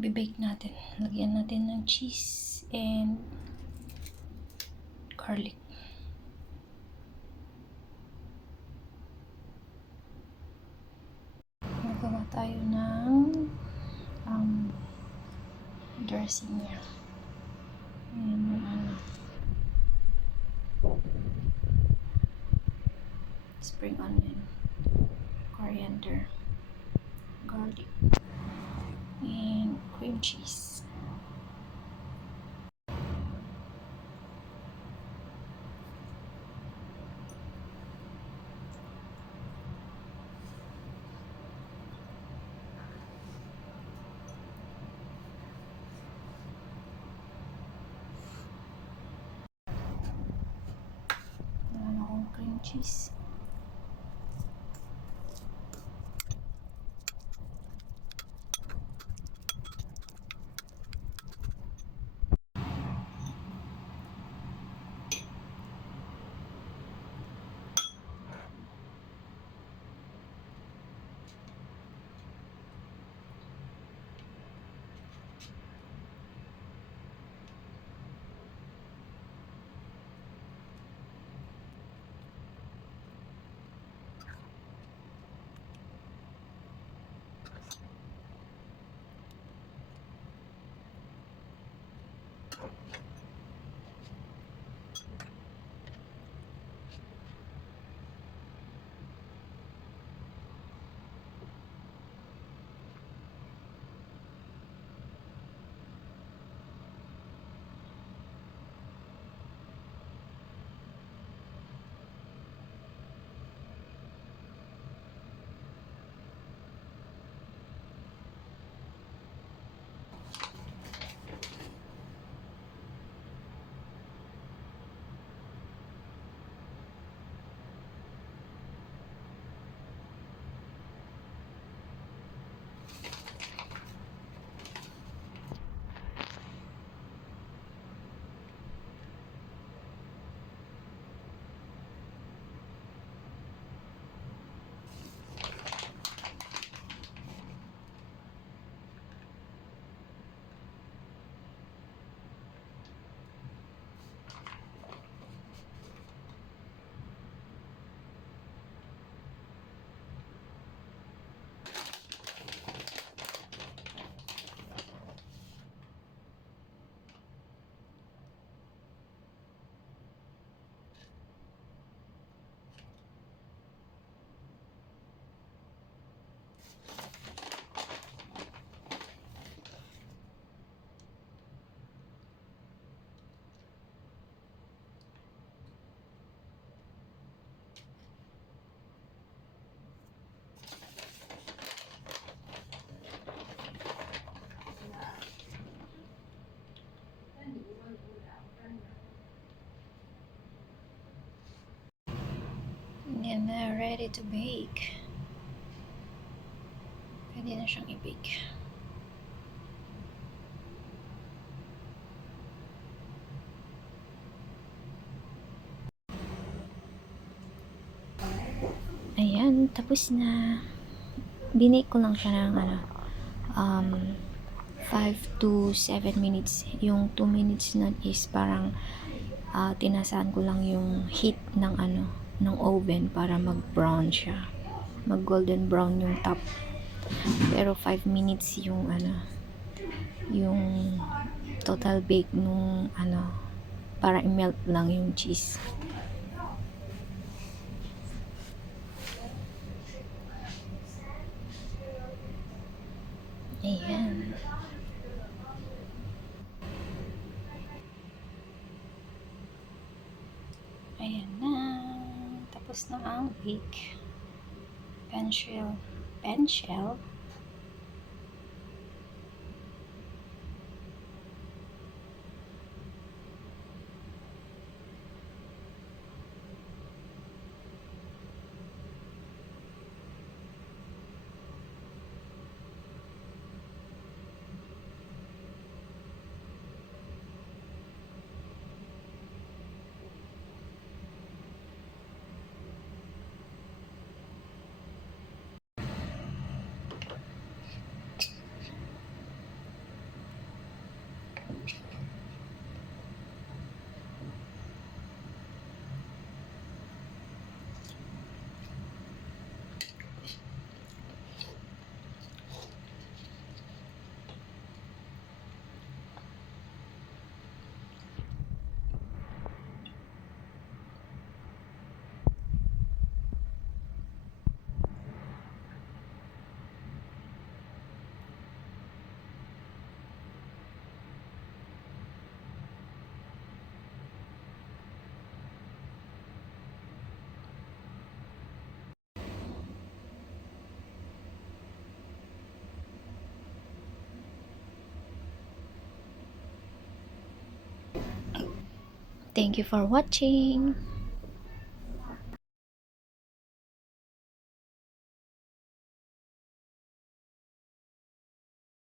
Bibake natin. Lagyan natin ng cheese and garlic. Magawa tayo ng dressing niya. Spring onion, coriander, garlic, and cream cheese. Wala akong cream cheese. And now ready to bake. Pwede na siyang i-bake. Ayan, tapos na. Binake ko lang siya ng 5 to 7 minutes. Yung 2 minutes na is parang tinasaan ko lang yung heat ng ng oven para mag-brown siya. Mag-golden brown yung top. Pero 5 minutes yung yung total bake nung para i-melt lang yung cheese. Ayan. Ayan na. Tapos na ang bake. Pen shell. Thank you for watching.